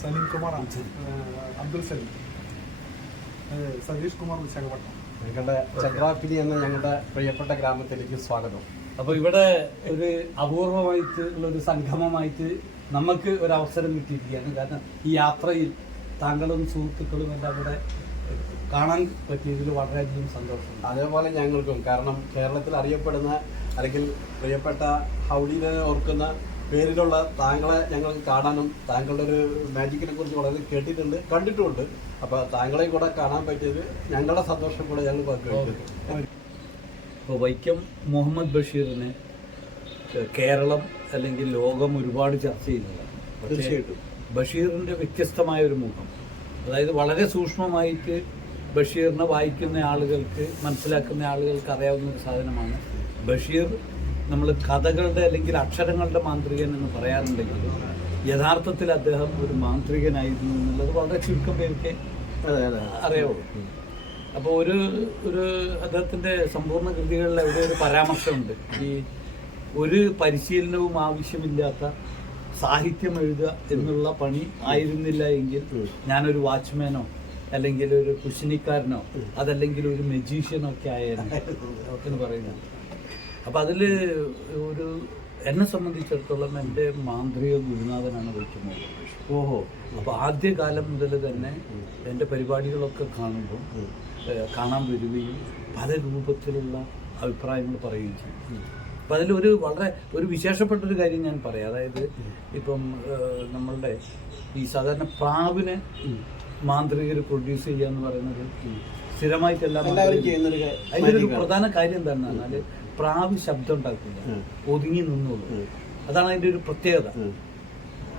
സലീം കുമാർ, അബ്ദുൽ സലീം, സതീഷ് കുമാർ, വിശാഖപട്ടണം. ഞങ്ങളുടെ ചന്ദ്രാപ്പിലി എന്ന ഞങ്ങളുടെ പ്രിയപ്പെട്ട ഗ്രാമത്തിലേക്ക് സ്വാഗതം. അപ്പോൾ ഇവിടെ ഒരു അപൂർവമായിട്ട് ഉള്ളൊരു സംഗമമായിട്ട് നമുക്ക് ഒരവസരം കിട്ടിയിരിക്കുകയാണ്. കാരണം ഈ യാത്രയിൽ താങ്കളും സുഹൃത്തുക്കളും എല്ലാം കൂടെ കാണാൻ പറ്റിയതിൽ വളരെയധികം സന്തോഷം. അതേപോലെ ഞങ്ങൾക്കും, കാരണം കേരളത്തിൽ അറിയപ്പെടുന്ന അല്ലെങ്കിൽ പ്രിയപ്പെട്ട ഹൗഡീനെ ഓർക്കുന്ന പേരിലുള്ള താങ്കളെ ഞങ്ങൾക്ക് കാണാനും താങ്കളുടെ ഒരു മാജിക്കിനെ കുറിച്ച് വളരെ കേട്ടിട്ടുണ്ട്, കണ്ടിട്ടുമുണ്ട്. അപ്പോൾ താങ്കളെ കൂടെ കാണാൻ പറ്റിയത് ഞങ്ങളുടെ സന്തോഷം കൂടെ ഞങ്ങൾ പങ്കുവയ്ക്കുന്നു. ഇപ്പോൾ വൈക്കം മുഹമ്മദ് ബഷീറിനെ കേരളം അല്ലെങ്കിൽ ലോകം ഒരുപാട് ചർച്ച ചെയ്യുന്നതാണ്. തീർച്ചയായിട്ടും ബഷീറിൻ്റെ വ്യത്യസ്തമായ ഒരു മുഖം, അതായത് വളരെ സൂക്ഷ്മമായിട്ട് ബഷീറിനെ വായിക്കുന്ന ആളുകൾക്ക്, മനസ്സിലാക്കുന്ന ആളുകൾക്ക് അറിയാവുന്ന ഒരു സാധനമാണ്. ബഷീർ നമ്മൾ കഥകളുടെ അല്ലെങ്കിൽ അക്ഷരങ്ങളുടെ മാന്ത്രികൻ എന്ന് പറയാറുണ്ടെങ്കിൽ യഥാർത്ഥത്തിൽ അദ്ദേഹം ഒരു മാന്ത്രികനായിരുന്നു എന്നുള്ളത് വളരെ ചുരുക്കം പേർക്ക് അറിയാവുള്ളൂ. അപ്പോൾ ഒരു അദ്ദേഹത്തിൻ്റെ സമ്പൂർണ്ണ കൃതികളിൽ എവിടെ ഒരു പരാമർശമുണ്ട്, ഈ ഒരു പരിശീലനവും ആവശ്യമില്ലാത്ത സാഹിത്യം എഴുതുക എന്നുള്ള പണി ആയിരുന്നില്ല എങ്കിൽ ഞാനൊരു വാച്ച്മാനോ അല്ലെങ്കിൽ ഒരു കുശിനിക്കാരനോ അതല്ലെങ്കിൽ ഒരു മെജീഷ്യനോ ഒക്കെ ആയിരുന്നു എന്ന് പറയുന്നത്. അപ്പം അതിൽ ഒരു എന്നെ സംബന്ധിച്ചിടത്തോളം എൻ്റെ മാന്ത്രിക ഗുരുനാഥനാണ് വൈക്കം മുഹമ്മദ് ബഷീർ. ഓഹോ. അപ്പോൾ ആദ്യകാലം മുതൽ തന്നെ എൻ്റെ പരിപാടികളൊക്കെ കാണുമ്പോൾ കാണാൻ വരികയും പല രൂപത്തിലുള്ള അഭിപ്രായങ്ങൾ പറയുകയും ചെയ്യും. അപ്പം അതിലൊരു വളരെ ഒരു വിശേഷപ്പെട്ടൊരു കാര്യം ഞാൻ പറയാം. അതായത് ഇപ്പം നമ്മളുടെ ഈ സാധാരണ പ്രാവിനെ മാന്ത്രികർ പ്രൊഡ്യൂസ് ചെയ്യുക എന്ന് പറയുന്നത് സ്ഥിരമായിട്ടെല്ലാം അതിൻ്റെ ഒരു പ്രധാന കാര്യം എന്താണെന്ന് പറഞ്ഞാൽ പ്രാവ് ശബ്ദം ഉണ്ടാക്കില്ല, ഒതുങ്ങി നിന്നുള്ളൂ. അതാണ് അതിൻ്റെ ഒരു പ്രത്യേകത.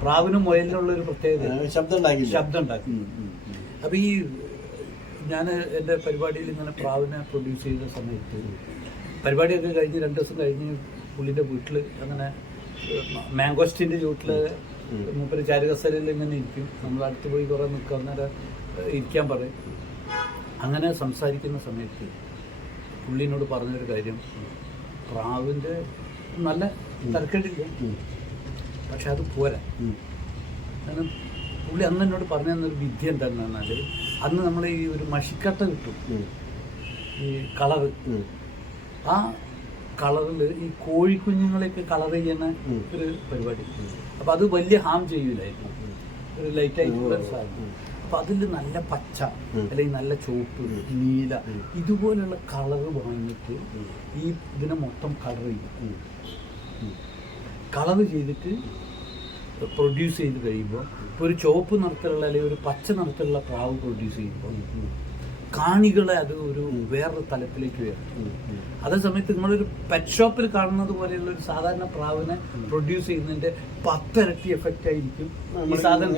പ്രാവിനും മുയലിനുള്ള ഒരു പ്രത്യേകത ശബ്ദം ഉണ്ടാക്കി. അപ്പം ഈ ഞാൻ എൻ്റെ പരിപാടിയിൽ ഇങ്ങനെ പ്രാവിനെ പ്രൊഡ്യൂസ് ചെയ്ത സമയത്ത് പരിപാടിയൊക്കെ കഴിഞ്ഞ് 2 ദിവസം കഴിഞ്ഞ് പുള്ളിൻ്റെ വീട്ടിൽ അങ്ങനെ മാംഗോസ്റ്റിൻ്റെ ചുവട്ടിൽ മൂപ്പര് ചാരുകസരയിൽ ഇങ്ങനെ ഇരിക്കും. നമ്മൾ അടുത്ത് പോയി കുറേ നിൽക്കുക, അന്നേരം ഇരിക്കാൻ പറയും. അങ്ങനെ സംസാരിക്കുന്ന സമയത്ത് പുള്ളിനോട് പറഞ്ഞൊരു കാര്യം, പ്രാവിൻ്റെ നല്ല തരക്കേടില്ല, പക്ഷെ അത് പോരാ. കാരണം പുള്ളി അന്ന് എന്നോട് പറഞ്ഞു തന്നൊരു വിദ്യ എന്താണെന്ന് പറഞ്ഞാൽ, അന്ന് നമ്മൾ ഈ ഒരു മഷിക്കട്ട കിട്ടും, ഈ കളറ്. ആ കളറിൽ ഈ കോഴിക്കുഞ്ഞുങ്ങളെയൊക്കെ കളർ ചെയ്യുന്ന ഒരു പരിപാടി. അപ്പം അത് വലിയ ഹാം ചെയ്യൂലായിരുന്നു, ഒരു ലൈറ്റായിട്ടുള്ള സാധനം. അപ്പം അതിൽ നല്ല പച്ച അല്ലെങ്കിൽ നല്ല ചുവപ്പ്, നീല ഇതുപോലുള്ള കളറ് വാങ്ങിയിട്ട് ഈ ഇതിനെ മൊത്തം കളർ ചെയ്യും. കളർ ചെയ്തിട്ട് പ്രൊഡ്യൂസ് ചെയ്ത് കഴിയുമ്പോൾ ഇപ്പോൾ ഒരു ചുവപ്പ് നിറത്തിലുള്ള അല്ലെങ്കിൽ ഒരു പച്ച നിറത്തിലുള്ള പ്രാവ് പ്രൊഡ്യൂസ് ചെയ്യുമ്പോൾ കാണികളെ അത് ഒരു വേറൊരു തലത്തിലേക്ക് വരും. അതേ സമയത്ത് നിങ്ങളൊരു പെറ്റ് ഷോപ്പിൽ കാണുന്നത് പോലെയുള്ള ഒരു സാധാരണ പ്രാവിനെ പ്രൊഡ്യൂസ് ചെയ്യുന്നതിന്റെ 10 ഇരട്ടി എഫക്റ്റ് ആയിരിക്കും ഈ സാധനം.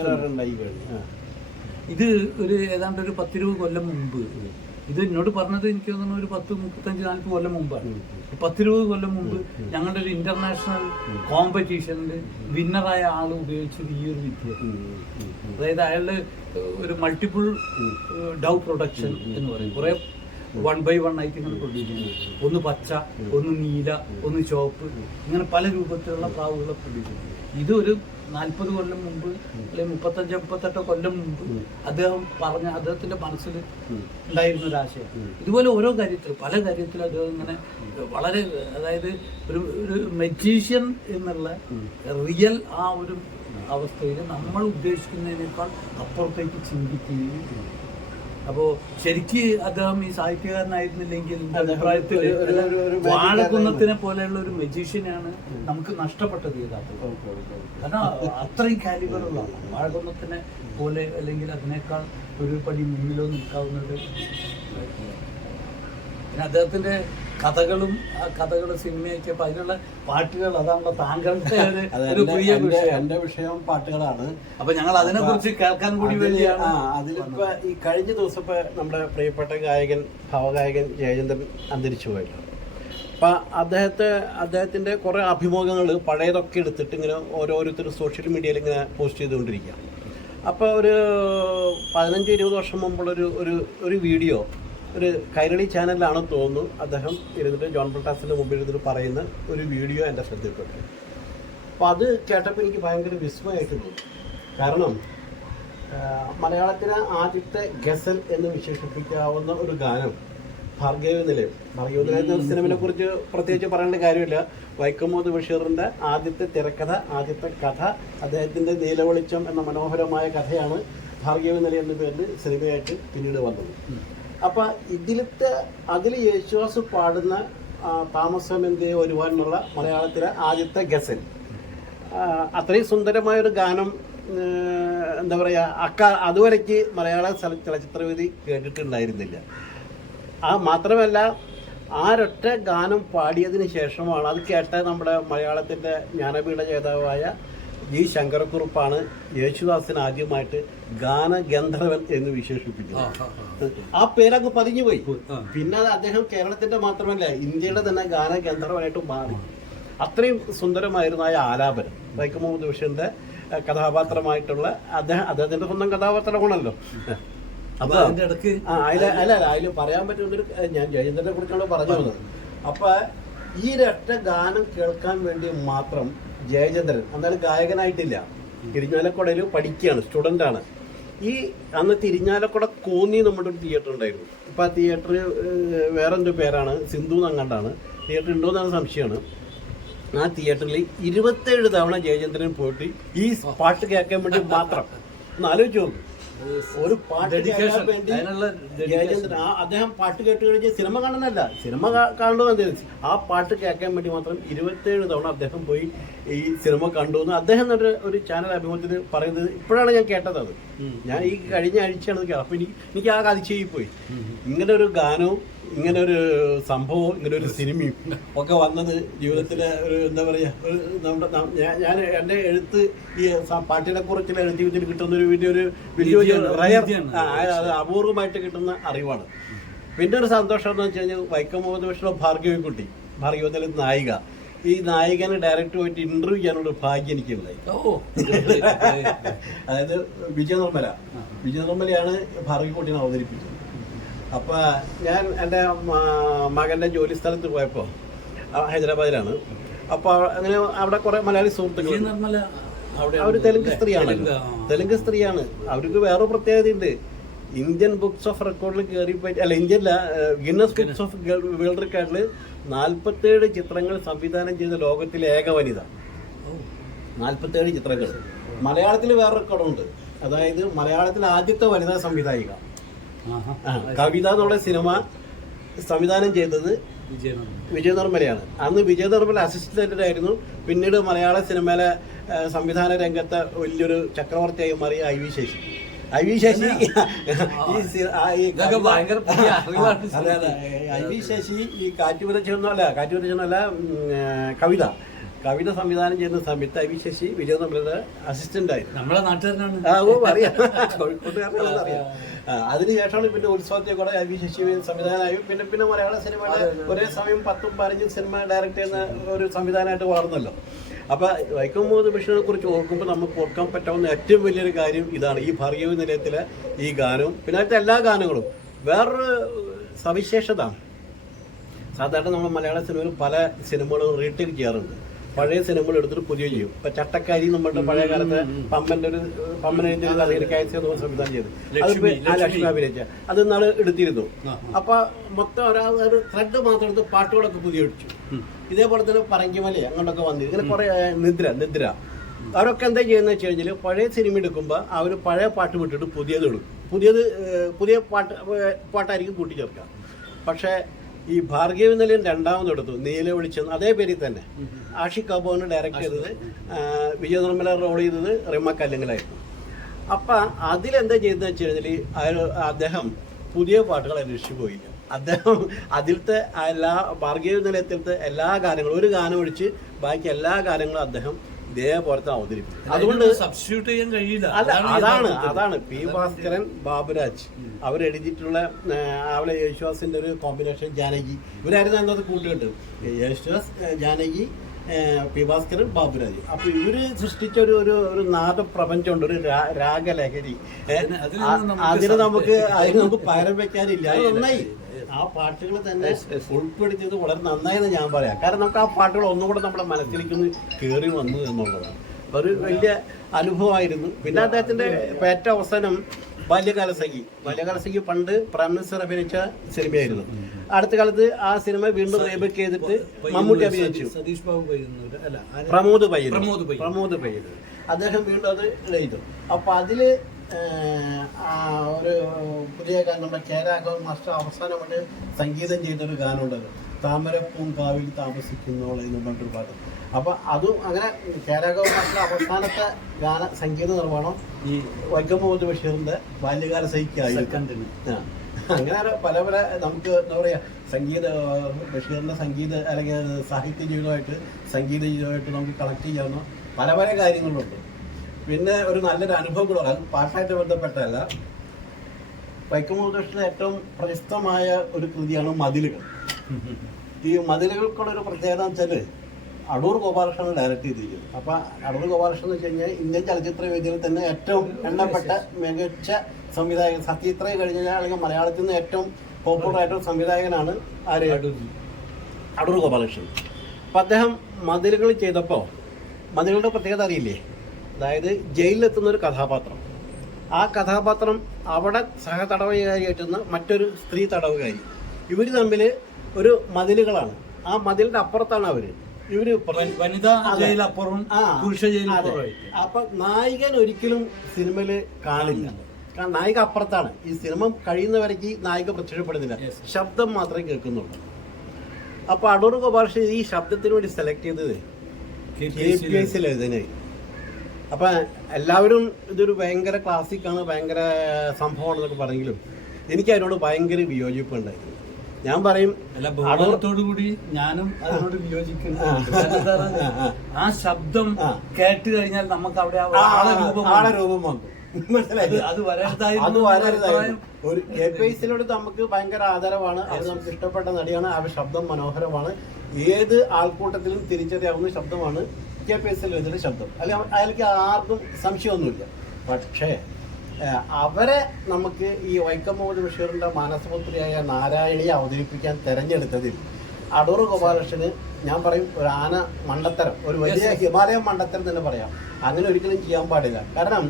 ഇത് ഒരു ഏതാണ്ട് ഒരു 10-20 കൊല്ലം മുമ്പ്, ഇത് എന്നോട് പറഞ്ഞത് എനിക്ക് തോന്നുന്നു ഒരു 10-35-40 കൊല്ലം മുമ്പാണ്. 10-20 കൊല്ലം മുമ്പ് ഞങ്ങളുടെ ഒരു ഇന്റർനാഷണൽ കോമ്പറ്റീഷനിൽ വിന്നറായ ആൾ ഉപയോഗിച്ചത് ഈ ഒരു വിദ്യ. അതായത് അയാളുടെ ഒരു മൾട്ടിപ്പിൾ ഡൗ പ്രൊഡക്ഷൻ എന്ന് പറയും. കുറെ 1 by 1 ആയിട്ട് ഇങ്ങനെ പ്രൊഡ്യൂസ് ചെയ്യുന്നത്. ഒന്ന് പച്ച, ഒന്ന് നീല, ഒന്ന് ചുവപ്പ്, ഇങ്ങനെ പല രൂപത്തിലുള്ള പ്രാവുകളെ പ്രൊഡ്യൂസ് ചെയ്യുന്നത്. ഇതൊരു 40 കൊല്ലം മുമ്പ് അല്ലെങ്കിൽ 35-38 കൊല്ലം മുമ്പ് അദ്ദേഹം പറഞ്ഞ അദ്ദേഹത്തിന്റെ മനസ്സിൽ ഉണ്ടായിരുന്ന ഒരു ആശയം. ഇതുപോലെ ഓരോ കാര്യത്തിൽ പല കാര്യത്തിലും അദ്ദേഹം ഇങ്ങനെ വളരെ, അതായത് ഒരു മെജീഷ്യൻ എന്നുള്ള റിയൽ ആ ഒരു അവസ്ഥയിൽ നമ്മൾ ഉദ്ദേശിക്കുന്നതിനേക്കാൾ അപ്പുറത്തേക്ക് ചിന്തിക്കുകയും. അപ്പോൾ ശരിക്ക് അദ്ദേഹം ഈ സാഹിത്യകാരനായിരുന്നില്ലെങ്കിൽ അഭിപ്രായത്തിൽ വാഴകുന്നത്തിനെ പോലെയുള്ള ഒരു മെജീഷ്യനാണ് നമുക്ക് നഷ്ടപ്പെട്ടത് യഥാർത്ഥത്തിൽ. കാരണം അത്രയും കാലിബറുള്ള വാഴകുന്നത്തിനെ പോലെ അല്ലെങ്കിൽ അതിനേക്കാൾ ഒരു പടി മുന്നിലോ നിൽക്കാവുന്നത്. പിന്നെ അദ്ദേഹത്തിന്റെ കഥകളും ആ കഥകൾ സിനിമയൊക്കെ അതിലുള്ള പാട്ടുകൾ, അതാണല്ലോ താങ്കളുടെ ഒരു പ്രിയ വിഷയം. എന്റെ വിഷയം പാട്ടുകളാണ്. അപ്പൊ ഞങ്ങൾ അതിനെ കുറിച്ച് കേൾക്കാൻ കൂടി വേണ്ടിയാണ്. അതിലിപ്പോ ഈ കഴിഞ്ഞ ദിവസം ഇപ്പൊ നമ്മുടെ പ്രിയപ്പെട്ട ഭാവഗായകൻ ജയചന്ദ്രൻ അന്തരിച്ചു പോയല്ലോ. അപ്പൊ അദ്ദേഹത്തിന്റെ കുറെ അഭിമുഖങ്ങൾ പഴയതൊക്കെ എടുത്തിട്ട് ഇങ്ങനെ ഓരോരുത്തരും സോഷ്യൽ മീഡിയയിൽ ഇങ്ങനെ പോസ്റ്റ് ചെയ്തുകൊണ്ടിരിക്കുക. അപ്പോൾ ഒരു 15-20 വർഷം മുമ്പുള്ള ഒരു വീഡിയോ ഒരു കൈരളി ചാനലിലാണെന്ന് തോന്നുന്നു. അദ്ദേഹം ഇരുന്നിട്ട് ജോൺ ബ്രിട്ടാസിന്റെ മുമ്പിൽ ഇരുന്നിട്ട് പറയുന്ന ഒരു വീഡിയോ എൻ്റെ ശ്രദ്ധയിൽപ്പെട്ടു. അപ്പോൾ അത് കേട്ടപ്പോൾ എനിക്ക് ഭയങ്കര വിസ്മയമായിട്ട് തോന്നി. കാരണം മലയാളത്തിലെ ആദ്യത്തെ ഗസൽ എന്ന് വിശേഷിപ്പിക്കാവുന്ന ഒരു ഗാനം ഭാർഗവ നിലയം. ഭാർഗവ നിലയം എന്ന സിനിമയെ കുറിച്ച് പ്രത്യേകിച്ച് പറയേണ്ട കാര്യമില്ല. വൈക്കം മുഹമ്മദ് ബഷീറിൻ്റെ ആദ്യത്തെ തിരക്കഥ, ആദ്യത്തെ കഥ, അദ്ദേഹത്തിൻ്റെ നീലവെളിച്ചം എന്ന മനോഹരമായ കഥയാണ് ഭാർഗവ നിലയം എന്ന പേരിൽ സിനിമയായിട്ട് പിന്നീട് വന്നത്. അപ്പം അതിൽ യേശുദാസ് പാടുന്ന താമസം എന്തേ വരുവാൻ എന്നുള്ള മലയാളത്തിലെ ആദ്യത്തെ ഗസൽ, അത്രയും സുന്ദരമായൊരു ഗാനം എന്താ പറയുക, അതുവരയ്ക്ക് മലയാള ചലച്ചിത്രവേദി കേട്ടിട്ടുണ്ടായിരുന്നില്ല. മാത്രമല്ല ആരൊറ്റ ഗാനം പാടിയതിന് ശേഷമാണ് അത് കേട്ട നമ്മുടെ മലയാളത്തിൻ്റെ ജ്ഞാനപീഠ ജേതാവായ ജി ശങ്കരക്കുറുപ്പാണ് യേശുദാസിന് ആദ്യമായിട്ട് ഗാനഗന്ധർവൻ എന്ന് വിശേഷിപ്പിക്കുന്നത്. ആ പേരങ്ങ് പതിഞ്ഞുപോയി. പിന്നെ അത് അദ്ദേഹം കേരളത്തിൻ്റെ മാത്രമല്ല ഇന്ത്യയുടെ തന്നെ ഗാനഗന്ധർവനായിട്ട് മാറി. അത്രയും സുന്ദരമായിരുന്നു ആ ആലാപനം. വൈക്കം മുഹമ്മദ് ബഷീറിന്റെ കഥാപാത്രമായിട്ടുള്ള അദ്ദേഹത്തിന്റെ സ്വന്തം കഥാപാത്രമാണല്ലോ. അപ്പൊ അതിൽ പറയാൻ പറ്റുന്നൊരു, ഞാൻ ജയചന്ദ്രനെ കുറിച്ചാണ് പറഞ്ഞു വന്നത്. അപ്പൊ ഈ ഒരൊറ്റ ഗാനം കേൾക്കാൻ വേണ്ടി മാത്രം ജയചന്ദ്രൻ എന്നാലും ഗായകനായിട്ടില്ല, ഇരിഞ്ഞാലക്കുടയിൽ പഠിക്കുകയാണ്, സ്റ്റുഡൻ്റ് ആണ്. ഈ അന്നത്തെ ഇരിഞ്ഞാലക്കുട കോന്നി നമ്മുടെ ഒരു തിയേറ്റർ ഉണ്ടായിരുന്നു. ഇപ്പം ആ തിയേറ്റർ വേറെന്തൊരു പേരാണ്, സിന്ധു നങ്ങണ്ടാണ്. തിയേറ്റർ ഉണ്ടോയെന്നാണ് സംശയമാണ്. ആ തിയേറ്ററിൽ 27 തവണ ജയചന്ദ്രൻ പോയിട്ട് ഈ പാട്ട് കേൾക്കാൻ വേണ്ടി മാത്രം. ഒന്ന് ആലോചിച്ച് നോക്കും, ഒരു പാട്ട് കേൾക്കാൻ വേണ്ടി ജയചന്ദ്രൻ അദ്ദേഹം പാട്ട് കേട്ട് കഴിഞ്ഞ് സിനിമ കാണുന്നല്ല, സിനിമ കാണുന്നത് ആ പാട്ട് കേൾക്കാൻ വേണ്ടി മാത്രം 27 തവണ അദ്ദേഹം പോയി ഈ സിനിമ കണ്ടു എന്ന് അദ്ദേഹം ഒരു ചാനൽ അഭിമുഖത്തിൽ പറയുന്നത് ഇപ്പോഴാണ് ഞാൻ കേട്ടത്. അത് ഞാൻ ഈ കഴിഞ്ഞ ആഴ്ചയാണ് കേട്ടത്. അപ്പൊ എനിക്ക് ആ അതിശയായി പോയി. ഇങ്ങനെ ഒരു ഗാനവും ഇങ്ങനെ ഒരു സംഭവവും ഇങ്ങനെ ഒരു സിനിമയും ഒക്കെ വന്നത് ജീവിതത്തിലെ ഒരു എന്താ പറയുക, ഞാൻ എൻ്റെ എഴുത്ത് ഈ പാട്ടിനെ കുറിച്ചുള്ള എഴുതി വെച്ചിട്ട് കിട്ടുന്ന ഒരു വലിയൊരു റയർ, അത് അപൂർവമായിട്ട് കിട്ടുന്ന അറിവാണ്. പിന്നെ ഒരു സന്തോഷം എന്ന് വെച്ച് കഴിഞ്ഞാൽ വൈക്കം മുഹമ്മദ് ബഷീർ ഭാർഗവിക്കുട്ടി, ഭാർഗവത്തിലെ നായിക, ഈ നായികനെ ഡയറക്റ്റ് പോയിട്ട് ഇന്റർവ്യൂ ചെയ്യാനുള്ള ഭാഗ്യം എനിക്കുണ്ടായി. അതായത് വിജയ നിർമ്മലയാണ് ഭാർഗവിക്കുട്ടിനെ അവതരിപ്പിച്ചത്. അപ്പൊ ഞാൻ എൻ്റെ മകൻ്റെ ജോലി സ്ഥലത്ത് പോയപ്പോൾ ഹൈദരാബാദിലാണ്. അപ്പോൾ അങ്ങനെ അവിടെ കുറെ മലയാളി സുഹൃത്തുക്കൾ, അവർ തെലുങ്ക് സ്ത്രീയാണ്. അവർക്ക് വേറെ പ്രത്യേകതയുണ്ട്. ഇന്ത്യൻ ബുക്സ് ഓഫ് റെക്കോർഡിൽ കയറിപ്പോയിട്ട്, അല്ല ഇന്ത്യല്ല, ഗിന്നസ് ബുക്സ് ഓഫ് വേൾഡ് റെക്കോർഡിൽ 47 ചിത്രങ്ങൾ സംവിധാനം ചെയ്ത ലോകത്തിലെ ഏക വനിത. 47 ചിത്രങ്ങൾ. മലയാളത്തിൽ വേറെ റെക്കോർഡുണ്ട്. അതായത് മലയാളത്തിലെ ആദ്യത്തെ വനിതാ സംവിധായിക കവിത എന്നുള്ള സിനിമ സംവിധാനം ചെയ്തത് വിജയ നിർമ്മലയാണ്. അന്ന് വിജയ നിർമ്മല അസിസ്റ്റന്റ് ആയിരുന്നു. പിന്നീട് മലയാള സിനിമയിലെ സംവിധാന രംഗത്ത് വലിയൊരു ചക്രവർത്തിയായി മാറിയ ഐ വി ശശി ഈ കാറ്റുപുരച്ചൊന്നല്ല കവിത സംവിധാനം ചെയ്യുന്ന സമയത്ത് ഐ വി ശശി വിജയ നിർമ്മലയുടെ അസിസ്റ്റന്റ് ആയിരുന്നു. നമ്മളെ നാട്ടുകാരനാണ്. അറിയാം, കോഴിക്കോട്ടുകാരനാണെന്ന് അറിയാം. അതിനുശേഷമാണ് പിന്നെ ഉത്സവത്തെ കൂടെ ഐ വി ശശി സംവിധാനമായി. പിന്നെ മലയാള സിനിമയുടെ ഒരേ സമയം 10-15 സിനിമ ഡയറക്റ്റ് ചെയ്യുന്ന ഒരു സംവിധാനമായിട്ട് വളർന്നല്ലോ. അപ്പൊ വൈക്കം മുഹമ്മദ് ബഷീറിനെ കുറിച്ച് ഓർക്കുമ്പോൾ നമുക്ക് ഓർക്കാൻ പറ്റാവുന്ന ഏറ്റവും വലിയൊരു കാര്യം ഇതാണ്, ഈ ഭാർഗവി നിലയത്തിലെ ഈ ഗാനവും പിന്നെ അടുത്ത എല്ലാ ഗാനങ്ങളും. വേറൊരു സവിശേഷത, സാധാരണ നമ്മൾ മലയാള സിനിമയിൽ പല സിനിമകളും റീടേക്ക് ചെയ്യാറുണ്ട്. പഴയ സിനിമകൾ എടുത്തിട്ട് പുതിയ ചെയ്യും. ഇപ്പൊ ചട്ടക്കാരി നമ്മുടെ പഴയ കാലത്ത് പമ്മനെ സംവിധാനം ചെയ്ത് അത് ലക്ഷ്മി അഭിനയിച്ച അത് നാളെ എടുത്തിരുന്നു. അപ്പൊ മൊത്തം ഒരു ത്രെഡ് മാത്രം എടുത്ത് പാട്ടുകളൊക്കെ പുതിയ അടിച്ചു. ഇതേപോലെ തന്നെ പറങ്കിമല അങ്ങോട്ടൊക്കെ വന്നു. ഇങ്ങനെ കുറെ നിദ്ര അവരൊക്കെ എന്താ ചെയ്യുന്നത് വെച്ച് കഴിഞ്ഞാൽ പഴയ സിനിമ എടുക്കുമ്പോൾ അവർ പഴയ പാട്ട് വിട്ടിട്ട് പുതിയത് എടുക്കും. പുതിയ പാട്ടായിരിക്കും കൂട്ടിച്ചേർക്കുക. പക്ഷേ ഈ ഭാർഗവി നിലയം രണ്ടാമതെടുത്തു നീല വെളിച്ചം, അതേ പേരിൽ തന്നെ. ആഷിഖ് കപൂറിന് ഡയറക്റ്റ് ചെയ്തത്, വിജയ നിർമ്മല റോൾ ചെയ്തത് റിമ കല്ലിങ്ങലായിരുന്നു. അപ്പം അതിലെന്താ ചെയ്തതെന്ന് വെച്ച് കഴിഞ്ഞാൽ അദ്ദേഹം പുതിയ പാട്ടുകൾ അന്വേഷിച്ചു പോയില്ല. അദ്ദേഹം അതിലത്തെ എല്ലാ ഭാർഗവി നിലയത്തിലത്തെ എല്ലാ ഗാനങ്ങളും, ഒരു ഗാനം ഒഴിച്ച് ബാക്കി എല്ലാ ഗാനങ്ങളും അദ്ദേഹം ഇതേപോലത്തെ അവതരിപ്പിക്കും. അതുകൊണ്ട് സബ്സ്റ്റിറ്റ്യൂട്ട് ചെയ്യാൻ കഴിയില്ല. അതാണ് പി ഭാസ്കരൻ, ബാബുരാജ് അവരെഴുതിയിട്ടുള്ള അവളെ യേശുദാസിന്റെ ഒരു കോമ്പിനേഷൻ. ജാനകി ഇവരായിരുന്നു അന്നത് കൂട്ടുകെട്ട്. യേശുദാസ്, ജാനകി, പി ഭാസ്കരൻ, ബാബുരാജ്. അപ്പൊ ഇവര് സൃഷ്ടിച്ച ഒരു നാദപ്രപഞ്ചമുണ്ട്, ഒരു രാഗലഹരി. അതിന് നമുക്ക് പകരം വെക്കാനില്ല. അത് നന്നായി, ആ പാട്ടുകൾ തന്നെ ഉൾപ്പെടുത്തിയത് വളരെ നന്നായെന്ന് ഞാൻ പറയാം. കാരണം നമുക്ക് ആ പാട്ടുകൾ ഒന്നുകൂടെ നമ്മുടെ മനസ്സിലേക്ക് കയറി വന്നു എന്നുള്ളതാണ് ഒരു വലിയ അനുഭവമായിരുന്നു. പിന്നെ അദ്ദേഹത്തിന്റെ ഏറ്റവും അവസാനം ബാല്യകാലസഖി പണ്ട് പ്രൈം മിനിസ്റ്റർ അഭിനയിച്ച സിനിമയായിരുന്നു. അടുത്ത കാലത്ത് ആ സിനിമ വീണ്ടും റീബേക്ക് ചെയ്തിട്ട് മമ്മൂട്ടി അഭിനയിച്ചു. സതീഷ് ബാബു പ്രമോദ് പയ്യൻ അദ്ദേഹം വീണ്ടും അത് ചെയ്തു. അപ്പൊ അതില് ഒരു പുതിയ ഗാനം നമ്മുടെ കേരാഘവൻ മാസ്റ്റർ അവസാനമായിട്ട് സംഗീതം ചെയ്തൊരു ഗാനമുണ്ടല്ലോ, താമരപ്പൂങ്കാവിൽ താമസിക്കുന്നോളെ എന്ന് പറഞ്ഞൊരു പാട്ട്. അപ്പൊ അതും അങ്ങനെ കേരാഘവൻ മാസ്റ്റർ അവസാനത്തെ ഗാന സംഗീത നിർവ്വഹണം ഈ വൈക്കം മുഹമ്മദ് ബഷീറിന്റെ ബാല്യകാലസഖിക്കായി. അങ്ങനെ പല നമുക്ക് എന്താ പറയാ, ബഷീറിന്റെ സംഗീത അല്ലെങ്കിൽ സാഹിത്യ ജീവിതമായിട്ട് സംഗീത ജീവിതമായിട്ട് നമുക്ക് കണക്ട് ചെയ്യാവുന്ന പല കാര്യങ്ങളുണ്ട്. പിന്നെ ഒരു നല്ലൊരു അനുഭവം കൂടെ, അത് പാട്ടായിട്ട് ബന്ധപ്പെട്ടല്ല, വൈക്കം മുഹമ്മദ് ബഷീറിന്റെ ഏറ്റവും പ്രശസ്തമായ ഒരു കൃതിയാണ് മതിലുകൾ. ഈ മതിലുകൾക്കുള്ളൊരു പ്രത്യേകത എന്ന് വെച്ചാൽ അടൂർ ഗോപാലകൃഷ്ണൻ ഡയറക്റ്റ് ചെയ്തിരിക്കുന്നു. അപ്പൊ അടൂർ ഗോപാലകൃഷ്ണൻ എന്ന് വെച്ച് കഴിഞ്ഞാൽ ഇന്ത്യൻ ചലച്ചിത്ര വേദിയിൽ തന്നെ ഏറ്റവും എണ്ണപ്പെട്ട മികച്ച സംവിധായകൻ. സത്യത്രയ കഴിഞ്ഞാൽ അല്ലെങ്കിൽ മലയാളത്തിൽ നിന്ന് ഏറ്റവും പോപ്പുലർ ആയിട്ടുള്ള സംവിധായകനാണ് അടൂർ ഗോപാലകൃഷ്ണൻ. അപ്പൊ അദ്ദേഹം മതിലുകൾ ചെയ്തപ്പോൾ മതിലുകളുടെ പ്രത്യേകത അറിയില്ലേ? അതായത് ജയിലിലെത്തുന്ന ഒരു കഥാപാത്രം, ആ കഥാപാത്രം അവിടെ സഹതടവുകാരിയായിട്ടുന്ന മറ്റൊരു സ്ത്രീ തടവുകാരി, ഇവർ തമ്മിൽ ഒരു മതിലുകളാണ്. ആ മതിലിന്റെ അപ്പുറത്താണ് ഇവര് അപ്പൊ നായികൻ ഒരിക്കലും സിനിമയിൽ കാണില്ല, കാരണം നായിക അപ്പുറത്താണ്. ഈ സിനിമ കഴിയുന്നവരേക്ക് നായിക പ്രത്യക്ഷപ്പെടുന്നില്ല, ശബ്ദം മാത്രമേ കേൾക്കുന്നുള്ളൂ. അപ്പൊ അടൂർ ഗോപാലകൃഷ്ണൻ ഈ ശബ്ദത്തിന് വേണ്ടി സെലക്ട് ചെയ്തത് KPSL എഴുതാനായി. അപ്പൊ എല്ലാവരും ഇതൊരു ഭയങ്കര ക്ലാസിക്കാണ്, ഭയങ്കര സംഭവമാണെന്നൊക്കെ പറഞ്ഞെങ്കിലും എനിക്ക് അതിനോട് ഭയങ്കര വിയോജിപ്പ് ഉണ്ടായിരുന്നു. ഞാൻ പറയും കൂടി ഞാനും അതിനോട് വിയോജിക്കുന്നു. ആ ശബ്ദം കേട്ട് കഴിഞ്ഞാൽ നമുക്ക് അവിടെ ആളെ രൂപം വന്നു, മനസ്സിലായി? അത് വരരുതായിരുന്നു. ഒരു KPSLോട് നമുക്ക് ഭയങ്കര ആദരവാണ്, അത് നമുക്ക് ഇഷ്ടപ്പെട്ട നടിയാണ്, ആ ശബ്ദം മനോഹരമാണ്, ഏത് ആൾക്കൂട്ടത്തിലും തിരിച്ചറിയാവുന്ന ശബ്ദമാണ് KPSL ഇതിന്റെ ശബ്ദം. അല്ലെങ്കിൽ അയാൾക്ക് ആർക്കും സംശയമൊന്നുമില്ല. പക്ഷേ അവരെ നമുക്ക് ഈ വൈക്കം മുഹമ്മദ് ബഷീറിന്റെ മാനസപുത്രിയായ നാരായണിയെ അവതരിപ്പിക്കാൻ തെരഞ്ഞെടുത്തതിൽ അടൂർ ഗോപാലകൃഷ്ണന് ഞാൻ പറയും ഒരു ആന മണ്ടത്തരം, ഒരു വലിയ ഹിമാലയൻ മണ്ടത്തരം തന്നെ പറയാം. അങ്ങനെ ഒരിക്കലും ചെയ്യാൻ പാടില്ല. കാരണം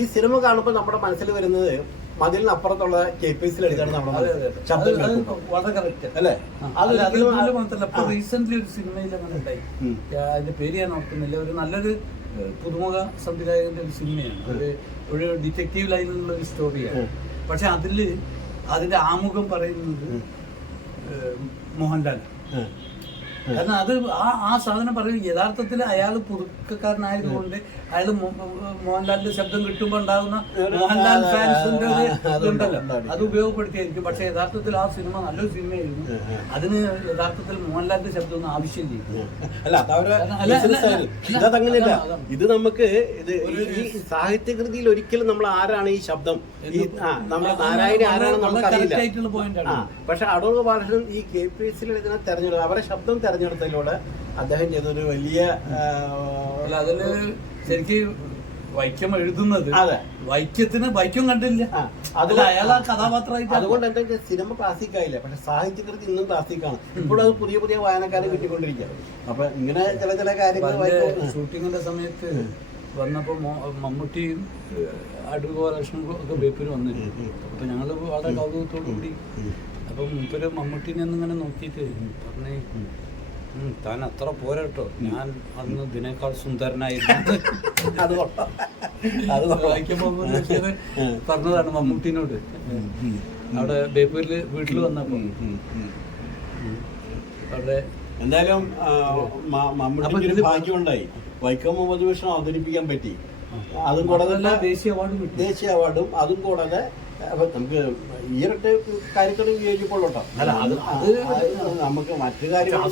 ഈ സിനിമ കാണുമ്പോൾ നമ്മുടെ മനസ്സിൽ വരുന്നത് മതിലിനപ്പുറത്തുള്ള KPSL എഴുതാണ് നമ്മുടെ ശബ്ദം അല്ലേ? റീസെന്റ് ഒരു സിനിമയിൽ അങ്ങനെ ഉണ്ടായി, അതിന്റെ പേര് ഞാൻ ഓർക്കുന്നില്ല. ഒരു നല്ലൊരു പുതുമുഖ സംവിധായകന്റെ ഒരു സിനിമയാണ്, ഒരു ഡിറ്റക്റ്റീവ് ലൈനിലുള്ള ഒരു സ്റ്റോറിയാണ്. പക്ഷെ അതിന്റെ ആമുഖം പറയുന്നത് മോഹൻലാൽ. കാരണം അത് ആ സാധനം പറയും. യഥാർത്ഥത്തിൽ അയാൾ പുതുക്കക്കാരനായതുകൊണ്ട് അയാൾ മോഹൻലാലിന്റെ ശബ്ദം കിട്ടുമ്പോൾ ഉണ്ടാകുന്ന മോഹൻലാൽ ഫാൻസിന്റെ ഒരു ഇതുണ്ടല്ലോ, അത് ഉപയോഗപ്പെടുത്തിയായിരിക്കും. പക്ഷെ യഥാർത്ഥത്തിൽ ആ സിനിമ നല്ലൊരു സിനിമയായിരുന്നു. അതിന് യഥാർത്ഥത്തിൽ മോഹൻലാലിന്റെ ശബ്ദമൊന്നും ആവശ്യമില്ല. അതങ്ങനെയല്ല. ഇത് നമുക്ക് ഈ സാഹിത്യകൃതിയിൽ ഒരിക്കലും നമ്മൾ ആരാണ് ഈ ശബ്ദം, നമ്മുടെ നാരായണി ആരാണെന്ന് നമുക്കറിയില്ല. പക്ഷെ അടൂർ ബാലകൃഷ്ണൻ ഈ KPSL ഇതിനെ തെരഞ്ഞെടുക്കും. അവരെ ശബ്ദം തെരഞ്ഞെടുത്തതിലൂടെ അദ്ദേഹം ചെയ്തൊരു വലിയ അതില് ശരിക്കും വൈക്കം എഴുതുന്നത് വൈക്കം കണ്ടില്ല, അതിൽ അയാൾ ആ കഥാപാത്രമായിട്ട്. അതുകൊണ്ട് എന്താ സിനിമ ക്ലാസിക്കായില്ല, പക്ഷെ സാഹിത്യകൃതി ഇന്നും ക്ലാസിക്കാണ്. ഇപ്പോഴും അത് പുതിയ വായനക്കാരെ കിട്ടിക്കൊണ്ടിരിക്കുക. അപ്പൊ ഇങ്ങനെ ചില കാര്യങ്ങൾ ഷൂട്ടിങ്ങിന്റെ സമയത്ത് വന്നപ്പോ മമ്മൂട്ടിയും അടൂർ ഗോപാലകൃഷ്ണനും ഒക്കെ ബേപ്പൂര് വന്നിരുന്നു. അപ്പൊ ഞങ്ങള് വളരെ കൗതുകത്തോടു കൂടി അപ്പൊ മൂപ്പര് മമ്മൂട്ടിനെ ഒന്നിങ്ങനെ നോക്കിയിട്ട് പറഞ്ഞേ, താൻ അത്ര പോരാട്ടോ, ഞാൻ അന്ന് ഇതിനേക്കാൾ സുന്ദരനായിരുന്നു. അത് വായിക്കുമ്പോ പറഞ്ഞതാണ് മമ്മൂട്ടിനോട് അവിടെ ബേപ്പൂരില് വീട്ടിൽ വന്നപ്പോ. അവിടെ എന്തായാലും മമ്മൂട്ടിക്ക് ഭാഗ്യമുണ്ടായി, വൈക്കം മുഹമ്മദ് ബഷീർ അവതരിപ്പിക്കാൻ പറ്റി. അതും കൂടാതെ ദേശീയ അവാർഡും അതും കൂടാതെ നമുക്ക് ഈയിരട്ട് കാര്യത്തോട് വിയോജിപ്പുള്ളൂട്ടോ. നമുക്ക് മറ്റു കാര്യങ്ങൾ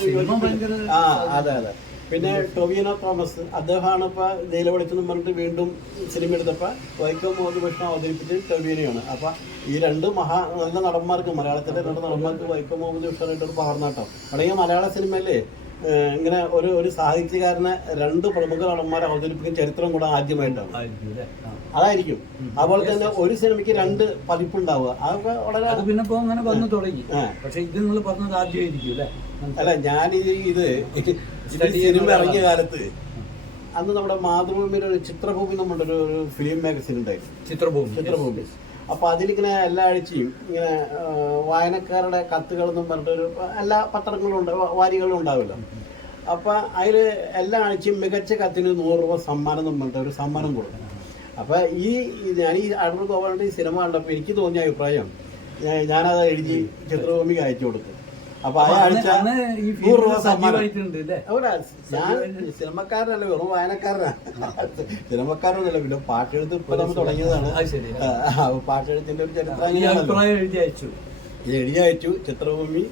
അതെ. പിന്നെ ടൊവിനോ തോമസ് അദ്ദേഹമാണ് ഇപ്പൊ ജയില വിളിച്ചെന്ന് പറഞ്ഞിട്ട് വീണ്ടും സിനിമ എടുത്തപ്പോ വൈക്കം മുഹമ്മദ് ബഷീർ അവതരിപ്പിച്ച് ടൊവിനോയാണ്. അപ്പൊ ഈ രണ്ട് നല്ല നടന്മാർക്ക്, മലയാളത്തിന്റെ രണ്ട് നടന്മാർക്ക് വൈക്കം മുഹമ്മദ് ബഷീറായിട്ട് ഒരു പകർന്നാട്ടം. അല്ലെങ്കിൽ മലയാള സിനിമയില് ഇങ്ങനെ ഒരു സാഹിത്യകാരനെ 2 പ്രമുഖ നടന്മാരെ അവതരിപ്പിക്കുന്ന ചരിത്രം കൂടെ ആദ്യമായിട്ടാണ്. അതായിരിക്കും. അതുപോലെ തന്നെ ഒരു സിനിമയ്ക്ക് 2 പതിപ്പുണ്ടാവുക, അതൊക്കെ വളരെ അത് പിന്നെ ഇപ്പൊ അങ്ങനെ വന്നു തുടങ്ങി. പക്ഷെ ഇത് നിങ്ങൾ പറഞ്ഞത് ആദ്യമായിരിക്കും അല്ലേ? അല്ല, ഞാൻ ഇത് സിനിമ ഇറങ്ങിയ കാലത്ത് അന്ന് നമ്മുടെ മാതൃഭൂമിയുടെ ഒരു ചിത്രഭൂമി നമ്മുടെ ഒരു ഫിലിം മാഗസിൻ ഉണ്ടായിരുന്നു, ചിത്രഭൂമി. അപ്പൊ അതിലിങ്ങനെ എല്ലാ ആഴ്ചയും ഇങ്ങനെ വായനക്കാരുടെ കത്തുകളെന്നും പറഞ്ഞിട്ടൊരു എല്ലാ പത്രങ്ങളും ഉണ്ട്, വാരികളും ഉണ്ടാവില്ല. അപ്പൊ അതിൽ എല്ലാ ആഴ്ചയും മികച്ച കത്തിന് 100 രൂപ സമ്മാനം എന്ന് പറഞ്ഞിട്ട് ഒരു സമ്മാനം കൊടുക്കും. അപ്പൊ ഞാൻ ഈ അടൂർ ഗോപാലന്റെ ഈ സിനിമ കണ്ടപ്പോൾ എനിക്ക് തോന്നിയ അഭിപ്രായം, ഞാനത് എഴുതി ചിത്രഭൂമിക്ക് അയച്ചു കൊടുത്തു. അപ്പൊ ആ ആഴ്ച 100 രൂപ സമ്മാനം. ഞാൻ സിനിമക്കാരനല്ല, വെറും വായനക്കാരനാണ്. സിനിമക്കാരനല്ല, പിന്നെ പാട്ടെഴുത്ത് ഇപ്പൊ നമ്മൾ തുടങ്ങിയതാണ്. പാട്ടെഴുത്തിന്റെ ഒരു ചരിത്രം ഇത് എഴുതി അയച്ചു ചിത്രഭൂമി.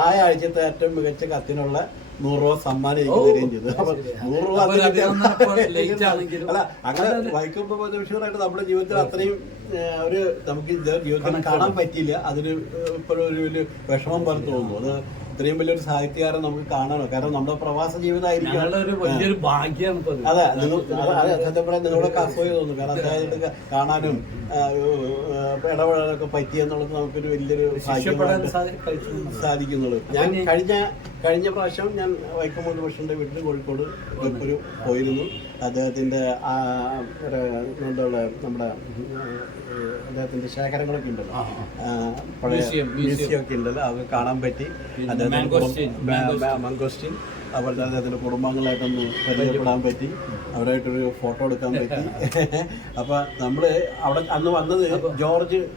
ആ ആഴ്ചത്തെ ഏറ്റവും മികച്ച കത്തിനുള്ള 100 രൂപ സമ്മാനം എനിക്ക് തരികയും ചെയ്തു. അപ്പൊ 100 രൂപ അല്ല, അങ്ങനെ വൈക്കം ബഷീറായിട്ട് നമ്മുടെ ജീവിതത്തിൽ അത്രയും നമുക്ക് ജീവിതത്തിൽ കാണാൻ പറ്റിയില്ല. അതിന് ഇപ്പോഴും ഒരു വിഷമം പോലെ തോന്നുന്നു. അത് ഇത്രയും വലിയൊരു സാഹിത്യകാരൻ നമുക്ക് കാണണോ, കാരണം നമ്മുടെ പ്രവാസ ജീവിതമായിരിക്കും. അതെ, സത്യം പറയാൻ നിങ്ങളൊക്കെ അസൂയ തോന്നുന്നു, കാരണം അദ്ദേഹത്തെ കാണാനും ഇടപെടാനൊക്കെ പറ്റിയെന്നുള്ളത് നമുക്കൊരു വലിയൊരു സാധിക്കുന്നുള്ളൂ. ഞാൻ കഴിഞ്ഞ പ്രാവശ്യം ഞാൻ വൈക്കം മുഹമ്മദ് ബഷീറിന്റെ വീട്ടിൽ കോഴിക്കോട് ഒരു പോയിരുന്നു. അദ്ദേഹത്തിന്റെ നമ്മുടെ അദ്ദേഹത്തിന്റെ ശേഖരങ്ങളൊക്കെ ഉണ്ടല്ലോ, പഴയ മ്യൂസിയം ഒക്കെ ഉണ്ടല്ലോ, അത് കാണാൻ പറ്റി. മംഗോസ്റ്റിൻ, അതുപോലെ അദ്ദേഹത്തിന്റെ കുടുംബാംഗങ്ങളായിട്ടൊന്ന് പരിചയപ്പെടാൻ പറ്റി, അവരായിട്ടൊരു ഫോട്ടോ എടുക്കാൻ പറ്റി. അപ്പൊ നമ്മള് അവിടെ അന്ന് വന്നത്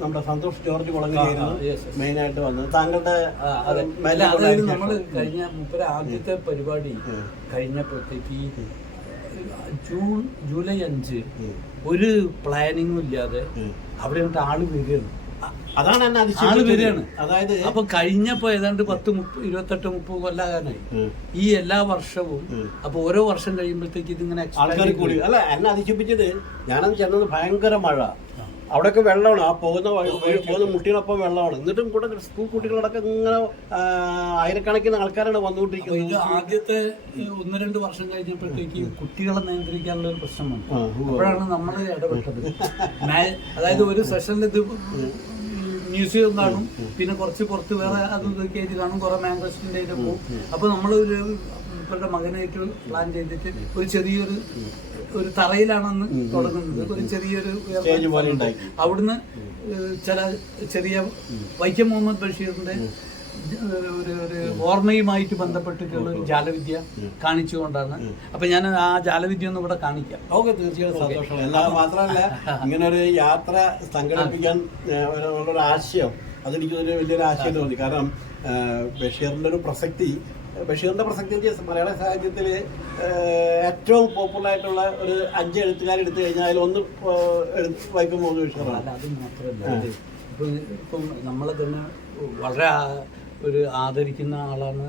നമ്മുടെ സന്തോഷ് ജോർജ് കുളങ്ങരയായിരുന്നു മെയിനായിട്ട് വന്നത്. താങ്കളുടെ നമ്മള് കഴിഞ്ഞ ആദ്യത്തെ പരിപാടി കഴിഞ്ഞപ്പോഴത്തേക്ക് ജൂലൈ 5 ഒരു പ്ലാനിങ്ങും ഇല്ലാതെ അവിടെ ആള് വരികയാണ്. അതാണ് ആള് വരികയാണ്. അതായത് അപ്പൊ കഴിഞ്ഞപ്പോ ഏതാണ്ട് 28-30 കൊല്ലാകാനായി ഈ എല്ലാ വർഷവും. അപ്പൊ ഓരോ വർഷം കഴിയുമ്പോഴത്തേക്ക് ഇതിങ്ങനെ ആൾക്കാർ കൂടി. അല്ല, എന്നെ അതിശയിപ്പിച്ചത് ഞാനന്ന് ചെന്നത് ഭയങ്കര മഴ, അവിടെയൊക്കെ വെള്ളമാണ്, ആ പോകുന്ന മുട്ടിനൊപ്പം വെള്ളമാണ്. എന്നിട്ടും കൂടെ സ്കൂൾ കുട്ടികളടക്കം ഇങ്ങനെ ആയിരക്കണക്കിന് ആൾക്കാരാണ് വന്നുകൊണ്ടിരിക്കുന്നത്. ആദ്യത്തെ 1-2 വർഷം കഴിഞ്ഞപ്പോഴത്തേക്ക് കുട്ടികളെ നിയന്ത്രിക്കാനുള്ള ഒരു പ്രശ്നമാണ്. അപ്പോഴാണ് നമ്മൾ ഇടപെട്ടത്. അതായത് ഒരു സെഷനിൽ ഇത് മ്യൂസിയം കാണും, പിന്നെ കുറച്ച് പുറത്ത് വേറെ അതും ഇതൊക്കെ ആയിട്ട് കാണും, കുറെ മാംഗോസ്റ്റിൻ്റെ ആയിട്ട് പോകും. അപ്പൊ നമ്മളൊരു ഇവരുടെ മകനായിട്ട് പ്ലാൻ ചെയ്തിട്ട് ഒരു ചെറിയൊരു തറയിലാണെന്ന് തുടങ്ങുന്നത്. ഒരു ചെറിയൊരു അവിടുന്ന് ചെറിയ വൈക്കം മുഹമ്മദ് ബഷീറിന്റെ ഒരു ഓർമ്മയുമായിട്ട് ബന്ധപ്പെട്ടിട്ടുള്ള ഒരു ജാലവിദ്യ കാണിച്ചുകൊണ്ടാണ്. അപ്പൊ ഞാൻ ആ ജാലവിദ്യ ഒന്ന് ഇവിടെ കാണിക്കാം. ഓക്കെ, തീർച്ചയായും സന്തോഷമാണ്. എന്നാൽ മാത്രമല്ല, ഇങ്ങനെ ഒരു യാത്ര സംഘടിപ്പിക്കാൻ ഒരു ആശയം, അതെനിക്ക് വലിയൊരു ആശയം തോന്നി. കാരണം ബഷീറിന്റെ പ്രസക്തി മലയാള സാഹിത്യത്തിൽ ഏറ്റവും പോപ്പുലർ ആയിട്ടുള്ള ഒരു 5 എഴുത്തുകാരെടുത്തു കഴിഞ്ഞാൽ അതിലൊന്ന് വൈക്കം മുഹമ്മദ് ബഷീറാണ്. അത് മാത്രമല്ല, ഇപ്പം നമ്മളെ തന്നെ വളരെ ഒരു ആദരിക്കുന്ന ആളാണ്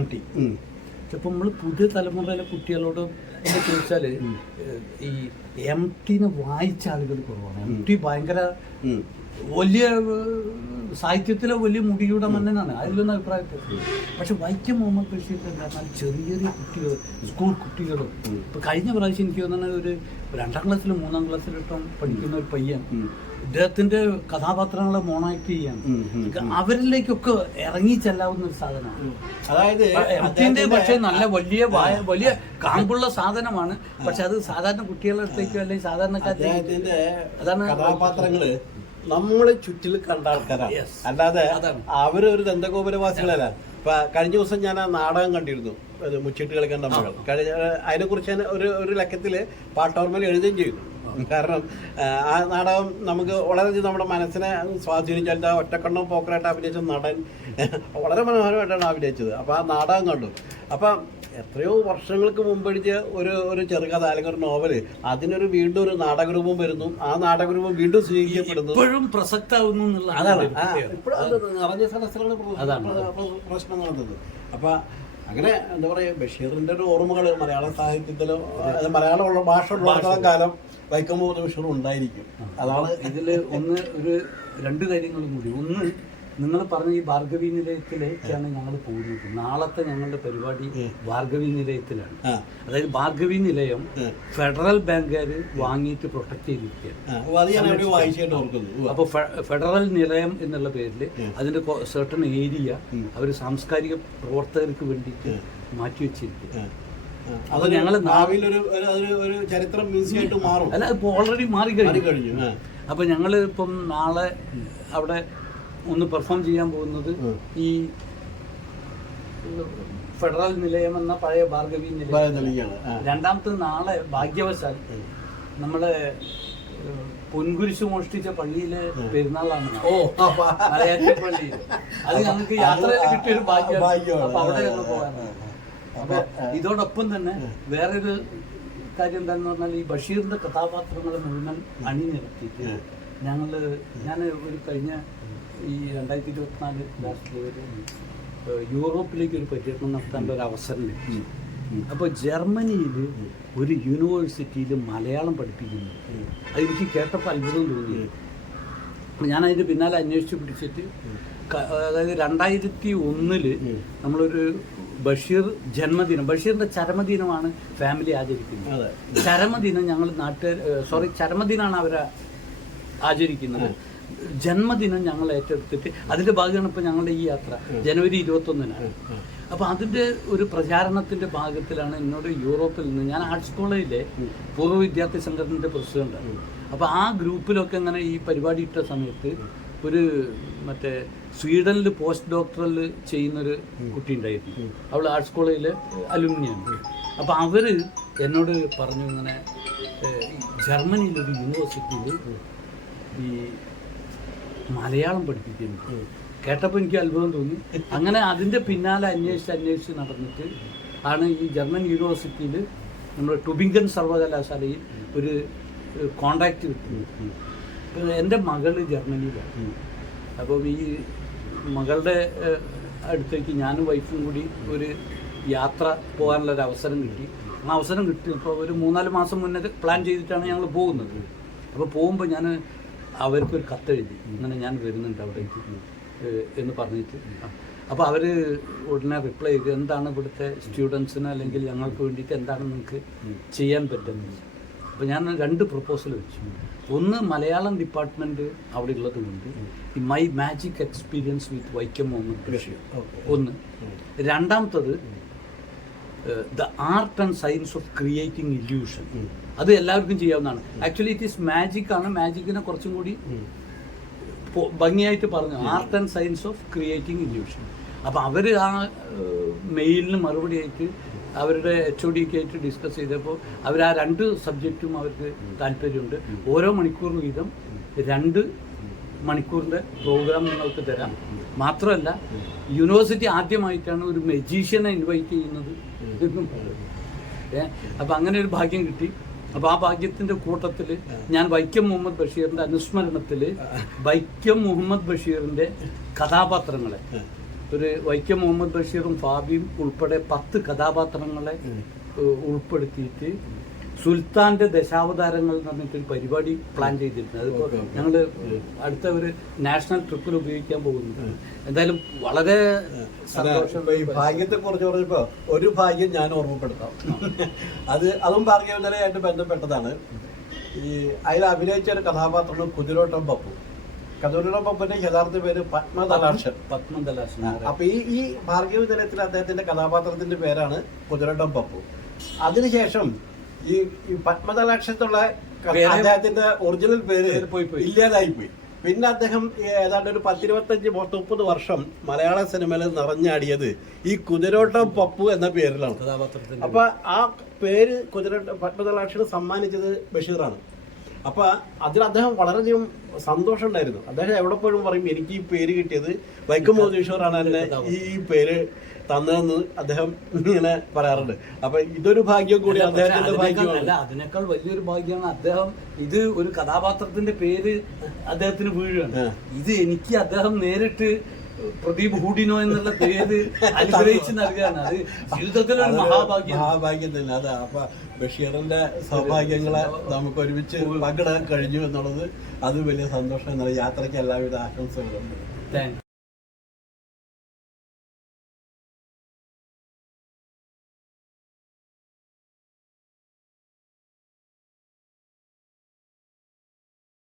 MT. ഇപ്പം നമ്മൾ പുതിയ തലമുറയിലെ കുട്ടികളോട് എന്താ ചോദിച്ചാൽ ഈ MTനെ വായിച്ച ആളുകൾ കുറവാണ്. MT ഭയങ്കര വലിയ സാഹിത്യത്തിലെ വലിയ മുടിയുടെ മന്നനാണ്, അതിലൊന്നും അഭിപ്രായപ്പെട്ടു. പക്ഷെ വൈക്കം മുഹമ്മദ് ബഷീർ പറഞ്ഞാൽ ചെറിയ കുട്ടികൾ, സ്കൂൾ കുട്ടികൾ. ഇപ്പൊ കഴിഞ്ഞ പ്രാവശ്യം എനിക്ക് തോന്നുന്നത് ഒരു 2ാം ക്ലാസ്സിലും 3ാം ക്ലാസ്സിലിട്ടും പഠിക്കുന്ന ഒരു പയ്യൻ ഇദ്ദേഹത്തിന്റെ കഥാപാത്രങ്ങളെ മോണാക്ട് ചെയ്യാൻ അവരിലേക്കൊക്കെ ഇറങ്ങി ചെല്ലാവുന്ന ഒരു സാധനമാണ്. അതായത് പക്ഷെ നല്ല വലിയ കാമ്പുള്ള സാധനമാണ്. പക്ഷെ അത് സാധാരണ കുട്ടികളുടെ അടുത്തേക്കോ അല്ലെങ്കിൽ സാധാരണക്കാരുടെ അതാണ് കഥാപാത്രങ്ങള് നമ്മളെ ചുറ്റിൽ കണ്ട ആൾക്കാരാണ്, അല്ലാതെ അവരൊരു ദന്തഗോപുരവാസികളല്ല. ഇപ്പൊ കഴിഞ്ഞ ദിവസം ഞാൻ ആ നാടകം കണ്ടിരുന്നു, മുച്ചിട്ട് കളിക്കേണ്ട മകൾ. അതിനെക്കുറിച്ച് ഞാൻ ഒരു ലക്കത്തില് പാട്ടോർമൽ എഴുതുകയും ചെയ്തു. കാരണം ആ നാടകം നമുക്ക് വളരെയധികം നമ്മുടെ മനസ്സിനെ സ്വാധീനിച്ചാൽ ഒറ്റക്കണ്ണും പോക്കറായിട്ട് അഭിനയിച്ച നടൻ വളരെ മനോഹരമായിട്ടാണ് അഭിനയിച്ചത്. അപ്പോൾ ആ നാടകം കണ്ടു. അപ്പം എത്രയോ വർഷങ്ങൾക്ക് മുമ്പ് എഴുതിയ ഒരു ചെറുകഥ അല്ലെങ്കിൽ ഒരു നോവല്, അതിനൊരു വീണ്ടും ഒരു നാടകരൂപം വരുന്നു, ആ നാടകരൂപം വീണ്ടും സ്വീകരിക്കപ്പെടുന്നു, ഇപ്പോഴും പ്രസക്താവുന്നു എന്നുള്ള അതാണ്. ഇപ്പോഴും നിറഞ്ഞ സദസ്സിലാണ് പ്രശ്നം നടന്നത്. അപ്പൊ അങ്ങനെ എന്താ പറയുക, ബഷീറിന്റെ ഒരു ഓർമ്മകൾ മലയാള സാഹിത്യത്തിലോ മലയാളമുള്ള ഭാഷ ഉള്ള കാലം വൈക്കം മുഹമ്മദ് ബഷീർ ഉണ്ടായിരിക്കും. അതാണ് ഇതിൽ 2 കാര്യങ്ങളും കൂടി. ഒന്ന്, നിങ്ങൾ പറഞ്ഞ ഈ ഭാർഗവി നിലയത്തിലേക്കാണ് ഞങ്ങൾ പോകുന്നത്. നാളത്തെ ഞങ്ങളുടെ പരിപാടി ഭാർഗവി നിലയത്തിലാണ്. അതായത് ഭാർഗവി നിലയം ഫെഡറൽ ബാങ്കുകാർ വാങ്ങിയിട്ട് പ്രൊട്ടക്ട് ചെയ്തിരിക്കുകയാണ്. അപ്പോൾ ഫെഡറൽ നിലയം എന്നുള്ള പേരിൽ അതിന്റെ സർട്ടൺ ഏരിയ അവർ സാംസ്കാരിക പ്രവർത്തകർക്ക് വേണ്ടിയിട്ട് മാറ്റിവെച്ചിരിക്കുക. അപ്പൊ ഞങ്ങൾ ഒരു ചരിത്രം മ്യൂസിയമായിട്ട് മാറും. അല്ല, ഇപ്പൊ ഓൾറെഡി മാറി കഴിഞ്ഞു. അപ്പൊ ഞങ്ങൾ ഇപ്പം നാളെ അവിടെ ഒന്ന് പെർഫോം ചെയ്യാൻ പോകുന്നത് ഈ ഫെഡറൽ നിലയം എന്ന പഴയ ഭാർഗവി നിലയം. രണ്ടാമത്തെ നാളെ ഭാഗ്യവശാൽ നമ്മളെ പൊൻകുരിശ് മോഷ്ടിച്ച പള്ളിയിലെ പെരുന്നാളാണ്. മലയാറ്റ പള്ളിയിൽ. അത് ഞങ്ങൾക്ക് യാത്രയിൽ കിട്ടിയൊരു ഭാഗ്യമാണ്. അപ്പൊ അവിടെ ഒന്ന് പോകാനാണ്. അപ്പൊ ഇതോടൊപ്പം തന്നെ വേറൊരു കാര്യം എന്താണെന്ന് പറഞ്ഞാൽ ഈ ബഷീറിന്റെ കഥാപാത്രങ്ങളെ മുഴുവൻ അണിനിരത്തിയിട്ട് ഞാൻ ഒരു കഴിഞ്ഞ ഈ 2024 ലാസ്റ്റിൽ യൂറോപ്പിലേക്ക് ഒരു പര്യടനം നടത്താനുള്ള ഒരു അവസരം ലഭിച്ചു. അപ്പോൾ ജർമ്മനിയിൽ ഒരു യൂണിവേഴ്സിറ്റിയിൽ മലയാളം പഠിപ്പിക്കുന്നു. അതെനിക്ക് കേട്ടപ്പോൾ അത്ഭുതം തോന്നി. ഞാൻ അതിൻ്റെ പിന്നാലെ അന്വേഷിച്ച് പിടിച്ചിട്ട് അതായത് 2001 നമ്മളൊരു ബഷീർ ജന്മദിനം, ബഷീറിന്റെ ചരമദിനമാണ് ഫാമിലി ആചരിക്കുന്നത്. ചരമദിനം ഞങ്ങൾ ചരമദിനമാണ് അവരെ ആചരിക്കുന്നത്. ജന്മദിനം ഞങ്ങൾ ഏറ്റെടുത്തിട്ട് അതിന്റെ ഭാഗമാണ് ഇപ്പൊ ഞങ്ങളുടെ ഈ യാത്ര. ജനുവരി 21-നാണ്. അപ്പൊ അതിന്റെ ഒരു പ്രചാരണത്തിന്റെ ഭാഗത്തിലാണ് എന്നോട് യൂറോപ്പിൽ നിന്ന്, ഞാൻ ആർട്സ് കോളേജിലെ പൂർവ്വ വിദ്യാർത്ഥി സംഘടനയുടെ പ്രസിഡന്റാണ്. അപ്പൊ ആ ഗ്രൂപ്പിലൊക്കെ ഇങ്ങനെ ഈ പരിപാടി ഇട്ട സമയത്ത് ഒരു മറ്റേ സ്വീഡനിൽ പോസ്റ്റ് ഡോക്ടറൽ ചെയ്യുന്നൊരു കുട്ടി ഉണ്ടായിരുന്നു. അവൾ ആർട്സ് കോളേജിലെ അലുമിനിയാണ്. അപ്പൊ അവര് എന്നോട് പറഞ്ഞു ഇങ്ങനെ ജർമ്മനിയിലൊരു യൂണിവേഴ്സിറ്റിയിൽ ഈ മലയാളം പഠിപ്പിക്കുന്നു. കേട്ടപ്പോൾ എനിക്ക് അത്ഭുതം തോന്നി. അങ്ങനെ അതിൻ്റെ പിന്നാലെ അന്വേഷിച്ച് നടന്നിട്ട് ആണ് ഈ ജർമ്മൻ യൂണിവേഴ്സിറ്റിയിൽ നമ്മുടെ ടുബിംഗൻ സർവകലാശാലയിൽ ഒരു കോണ്ടാക്റ്റ് കിട്ടുന്നത്. എൻ്റെ മകൾ ജർമ്മനിയിലാണ്. അപ്പം ഈ മകളുടെ അടുത്തേക്ക് ഞാനും വൈഫും കൂടി ഒരു യാത്ര പോകാനുള്ളൊരു അവസരം കിട്ടി. ആ അവസരം കിട്ടി ഇപ്പോൾ ഒരു 3-4 മാസം മുന്നേ പ്ലാൻ ചെയ്തിട്ടാണ് ഞങ്ങൾ പോകുന്നത്. അപ്പോൾ പോകുമ്പോൾ ഞാൻ അവർക്കൊരു കത്തെഴുതി, ഇങ്ങനെ ഞാൻ വരുന്നുണ്ട് അവിടേക്ക് എന്ന് പറഞ്ഞിട്ട്. അപ്പോൾ അവർ ഉടനെ റിപ്ലൈ ചെയ്ത് എന്താണ് ഇവിടുത്തെ സ്റ്റുഡൻസിന് അല്ലെങ്കിൽ ഞങ്ങൾക്ക് വേണ്ടിയിട്ട് എന്താണ് നിങ്ങൾക്ക് ചെയ്യാൻ പറ്റുന്നത്. അപ്പോൾ ഞാൻ 2 പ്രപ്പോസൽ വെച്ചു. ഒന്ന്, മലയാളം ഡിപ്പാർട്ട്മെൻറ്റ് അവിടെ ഉള്ളത് കൊണ്ട് ഈ my magic experience with Vaikom Muhammad Basheer ഒന്ന്. രണ്ടാമത്തത് the art and science of creating illusion. അത് എല്ലാവർക്കും ചെയ്യാവുന്നതാണ്. ആക്ച്വലി ഇറ്റ് ഈസ് മാജിക് ആണ്. മാജിക്കിനെ കുറച്ചും കൂടി ഭംഗിയായിട്ട് പറഞ്ഞു, art and science of creating illusion. അപ്പം അവർ ആ മെയിലിന് മറുപടി ആയിട്ട് അവരുടെ HOD ഒക്കെ ആയിട്ട് ഡിസ്കസ് ചെയ്തപ്പോൾ അവർ ആ 2 സബ്ജക്റ്റും അവർക്ക് താല്പര്യമുണ്ട്. ഓരോ മണിക്കൂർ വീതം 2 മണിക്കൂറിൻ്റെ പ്രോഗ്രാം നിങ്ങൾക്ക് തരാം. മാത്രമല്ല യൂണിവേഴ്സിറ്റി ആദ്യമായിട്ടാണ് ഒരു മജീഷ്യനെ ഇൻവൈറ്റ് ചെയ്യുന്നത് എന്നും. അപ്പം അങ്ങനെ ഒരു ഭാഗ്യം കിട്ടി. അപ്പോൾ ആ ഭാഗ്യത്തിൻ്റെ കൂട്ടത്തിൽ ഞാൻ വൈക്കം മുഹമ്മദ് ബഷീറിൻ്റെ അനുസ്മരണത്തിൽ വൈക്കം മുഹമ്മദ് ബഷീറിൻ്റെ കഥാപാത്രങ്ങളെ, ഒരു വൈക്കം മുഹമ്മദ് ബഷീറും ഫാബിയും ഉൾപ്പെടെ 10 കഥാപാത്രങ്ങളെ ഉൾപ്പെടുത്തിയിട്ട് സുൽത്താന്റെ ദശാവതാരങ്ങൾ എന്ന് പറഞ്ഞിട്ടൊരു പരിപാടി പ്ലാൻ ചെയ്തിട്ടുണ്ട്. അതിപ്പോൾ ഞങ്ങൾ അടുത്ത ഒരു നാഷണൽ ട്രിപ്പിൽ ഉപയോഗിക്കാൻ പോകുന്നുണ്ട്. എന്തായാലും വളരെ സന്തോഷം. ഈ ഭാഗ്യത്തെ കുറിച്ച് പറഞ്ഞപ്പോ ഒരു ഭാഗ്യം ഞാൻ ഓർമ്മപ്പെടുത്താം. അതും ഭാഗ്യവന്തരയായിട്ട് ബന്ധപ്പെട്ടതാണ്. ഈ അതിൽ അഭിനയിച്ച ഒരു കഥാപാത്രമാണ് കുതിരോട്ടം പപ്പു. കുതിരോട്ടം പപ്പുവിന്റെ യഥാർത്ഥ പേര് പത്മദലാക്ഷൻ. അപ്പൊ ഈ ഭാഗ്യവന്തരത്തിൽ അദ്ദേഹത്തിന്റെ കഥാപാത്രത്തിന്റെ പേരാണ് കുതിരോട്ടം പപ്പു. അതിനുശേഷം ഈ പത്മദലാക്ഷത്തുള്ള അദ്ദേഹത്തിന്റെ ഒറിജിനൽ പേര് ഇല്ലാതായി പോയി. പിന്നെ അദ്ദേഹം ഏതാണ്ട് ഒരു 10-25-30 വർഷം മലയാള സിനിമയിൽ നിറഞ്ഞാടിയത് ഈ കുതിരോട്ടം പപ്പു എന്ന പേരിലാണ്. അപ്പൊ ആ പേര് പത്മദലാക്ഷന് സമ്മാനിച്ചത് ബഷീറാണ്. അപ്പൊ അതിൽ അദ്ദേഹം വളരെയധികം സന്തോഷം ഉണ്ടായിരുന്നു. അദ്ദേഹം എവിടെ പോലും പറയും എനിക്ക് ഈ പേര് കിട്ടിയത് വൈക്കം മുഹമ്മദ് ബഷീറാണ് എന്നെ ഈ പേര് തന്നതെന്ന് അദ്ദേഹം ഇങ്ങനെ പറയാറുണ്ട്. അപ്പൊ ഇതൊരു ഭാഗ്യം കൂടി അദ്ദേഹത്തിന്റെ ഭാഗ്യമല്ല. അതിനേക്കാൾ വലിയൊരു ഭാഗ്യമാണ് അദ്ദേഹം ഇത് ഒരു കഥാപാത്രത്തിന്റെ പേര് അദ്ദേഹത്തിന് വീഴുകയാണ്. ഇത് എനിക്ക് അദ്ദേഹം നേരിട്ട് പ്രദീപ് ഹൂഡിനോ എന്നുള്ള പേര് അനുഗ്രഹിച്ച് നൽകുകയാണ്. അത് ജീവിതത്തിലൊരു മഹാഭാഗ്യം തന്നെ. അതാ അപ്പൊ ബഷീറിന്റെ സൗഭാഗ്യങ്ങളെ നമുക്ക് ഒരുമിച്ച് പങ്കിടാൻ കഴിഞ്ഞു എന്നുള്ളത് അത് വലിയ സന്തോഷം. യാത്രയ്ക്ക് എല്ലാവിധ ആശംസകളും.